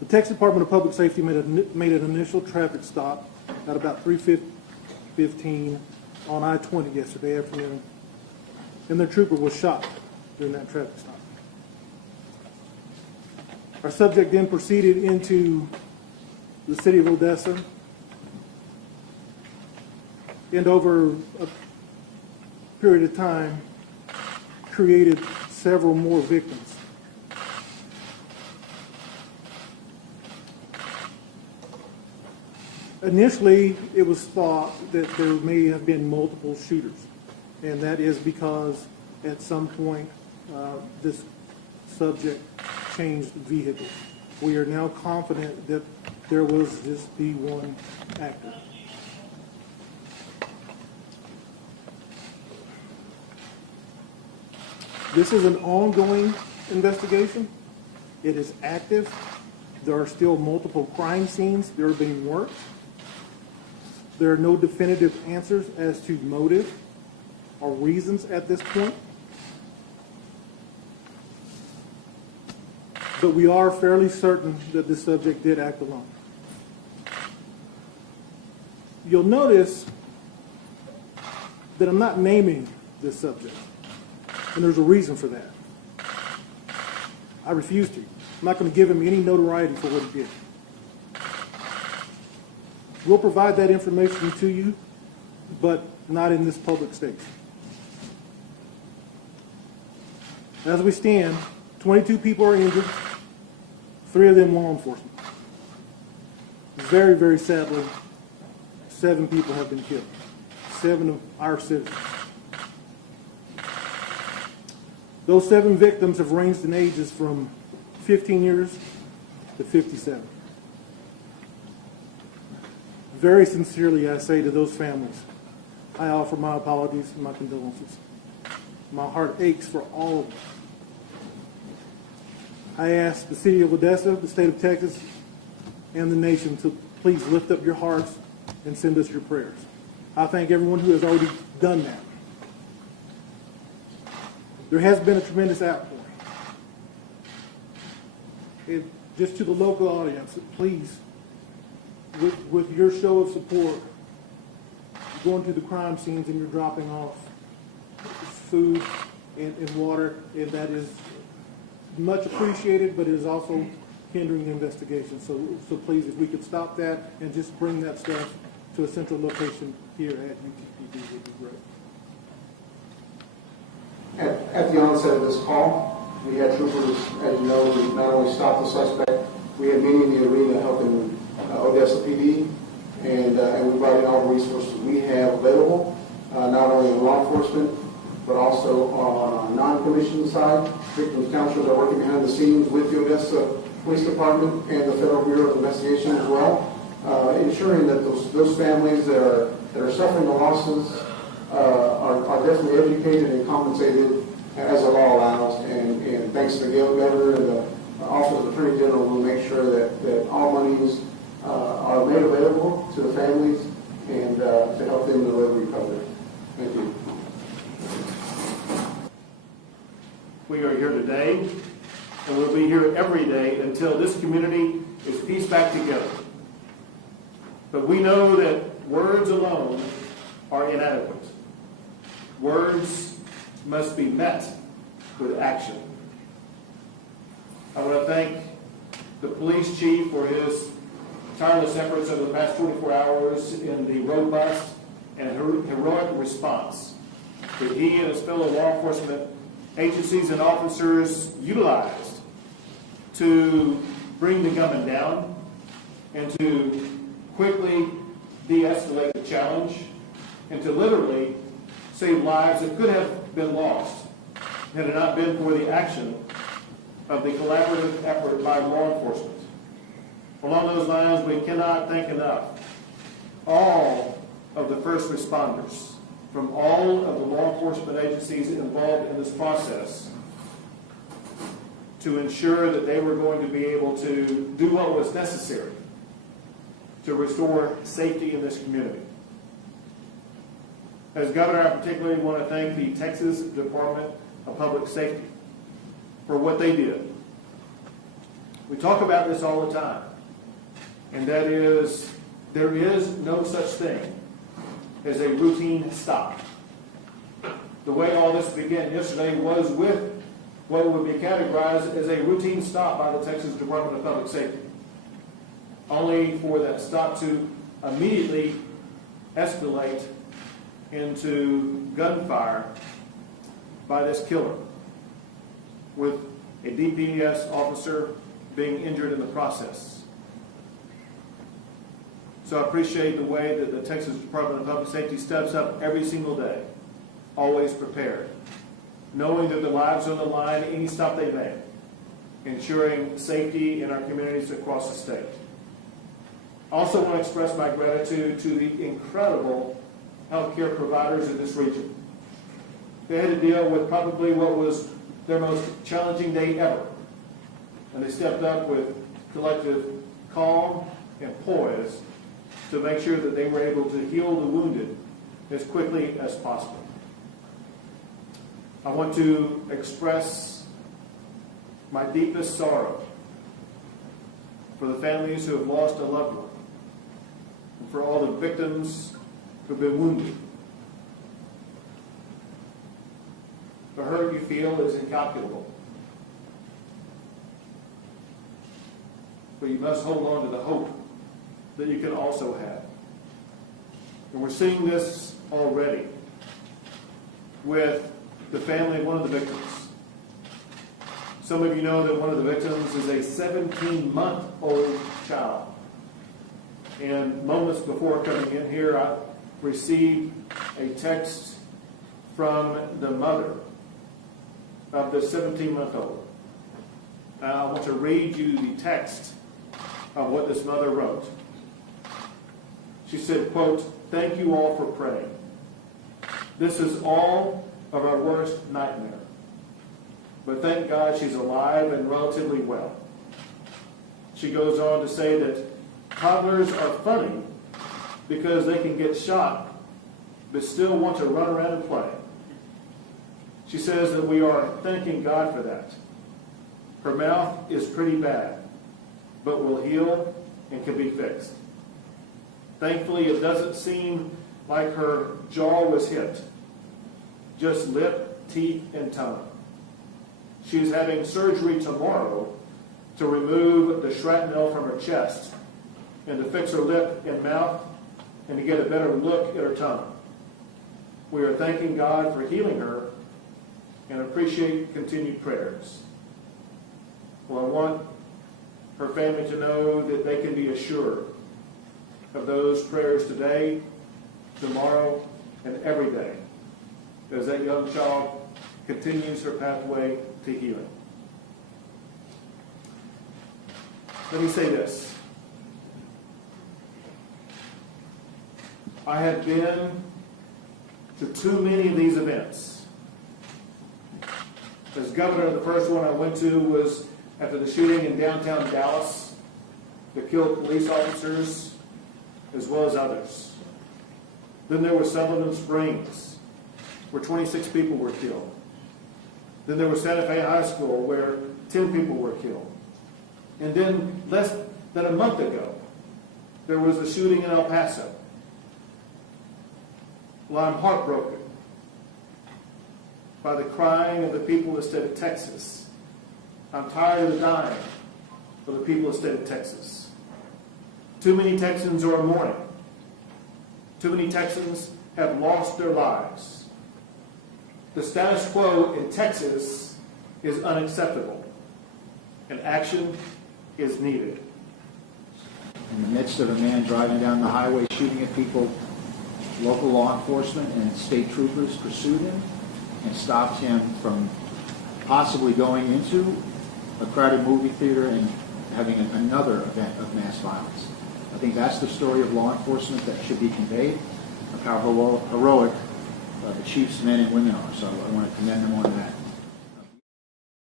The Texas Department of Public Safety made an initial traffic stop at about 3:15 on I-20 yesterday afternoon, and their trooper was shot during that traffic stop. Our subject then proceeded into the city of Odessa, and over a period of time created several more victims. Initially, it was thought that there may have been multiple shooters, and that is because at some point this subject changed vehicles. We are now confident that there was just the one actor. This is an ongoing investigation. It is active. There are still multiple crime scenes that are being worked. There are no definitive answers as to motive or reasons at this point. But we are fairly certain that the subject did act alone. You'll notice that I'm not naming this subject, and there's a reason for that. I refuse to. I'm not going to give him any notoriety for what he did. We'll provide that information to you, but not in this public stage. As we stand, 22 people are injured, 3 of them law enforcement. Very, very sadly, 7 people have been killed. 7 of our citizens. Those 7 victims have ranged in ages from 15 years to 57. Very sincerely, I say to those families, I offer my apologies and my condolences. My heart aches for all of them. I ask the city of Odessa, the state of Texas, and the nation to please lift up your hearts and send us your prayers. I thank everyone who has already done that. There has been a tremendous outpouring. Just to the local audience, please, with your show of support, going to the crime scenes and you're dropping off food and water, and that is much appreciated, but it is also hindering the investigation. So please, if we could stop that and just bring that stuff to a central location here at UTPD, would be great. At the onset of this call, we had troopers, as you know, we not only stopped the suspect, we had many in the arena helping Odessa PD, and we brought in all the resources we have available, not only in law enforcement, but also on a non-commissioned side. Victims counselors are working behind the scenes with the Odessa Police Department and the Federal Bureau of Investigation as well, ensuring that those families that are suffering the losses are definitely educated and compensated as the law allows. And thanks to the Governor and the Office of the Attorney General, we'll make sure that all monies are made available to the families and to help them deliver recovery. Thank you. We are here today, and we'll be here every day until this community is pieced back together. But we know that words alone are inadequate. Words must be met with action. I want to thank the police chief for his tireless efforts over the past 24 hours in the robust and heroic response that he and his fellow law enforcement agencies and officers utilized to bring the gunman down and to quickly de-escalate the challenge and to literally save lives that could have been lost had it not been for the action of the collaborative effort by law enforcement. Along those lines, we cannot thank enough all of the first responders from all of the law enforcement agencies involved in this process to ensure that they were going to be able to do what was necessary to restore safety in this community. As Governor, I particularly want to thank the Texas Department of Public Safety for what they did. We talk about this all the time, and that is, there is no such thing as a routine stop. The way all this began yesterday was with what would be categorized as a routine stop by the Texas Department of Public Safety, only for that stop to immediately escalate into gunfire by this killer, with a DPS officer being injured in the process. So I appreciate the way that the Texas Department of Public Safety steps up every single day, always prepared, knowing that their lives are on the line any stop they make, ensuring safety in our communities across the state. I also want to express my gratitude to the incredible healthcare providers in this region. They had to deal with probably what was their most challenging day ever, and they stepped up with collective calm and poise to make sure that they were able to heal the wounded as quickly as possible. I want to express my deepest sorrow for the families who have lost a loved one, and for all the victims who have been wounded. The hurt you feel is incalculable, but you must hold on to the hope that you can also have. And we're seeing this already with the family of one of the victims. Some of you know that one of the victims is a 17-month-old child. And moments before coming in here, I received a text from the mother of the 17-month-old. I want to read you the text of what this mother wrote. She said, quote, "Thank you all for praying. This is all of our worst nightmare. But thank God she's alive and relatively well." She goes on to say that toddlers are funny because they can get shot but still want to run around and play. She says that we are thanking God for that. Her mouth is pretty bad, but will heal and can be fixed. Thankfully, it doesn't seem like her jaw was hit, just lip, teeth, and tongue. She's having surgery tomorrow to remove the shrapnel from her chest and to fix her lip and mouth and to get a better look at her tongue. We are thanking God for healing her and appreciate continued prayers. Well, I want her family to know that they can be assured of those prayers today, tomorrow, and every day as that young child continues her pathway to healing. Let me say this. I have been to too many of these events. As governor, the first one I went to was after the shooting in downtown Dallas that killed police officers as well as others. Then there was Sutherland Springs, where 26 people were killed. Then there was Santa Fe High School, where 10 people were killed. And then less than a month ago, there was the shooting in El Paso. Well, I'm heartbroken by the crying of the people of the state of Texas. I'm tired of the dying of the people of the state of Texas. Too many Texans are mourning. Too many Texans have lost their lives. The status quo in Texas is unacceptable, and action is needed. In the midst of a man driving down the highway shooting at people, local law enforcement and state troopers pursued him and stopped him from possibly going into a crowded movie theater and having another event of mass violence. I think that's the story of law enforcement that should be conveyed, of how heroic the chief's men and women are. So I want to commend them on that.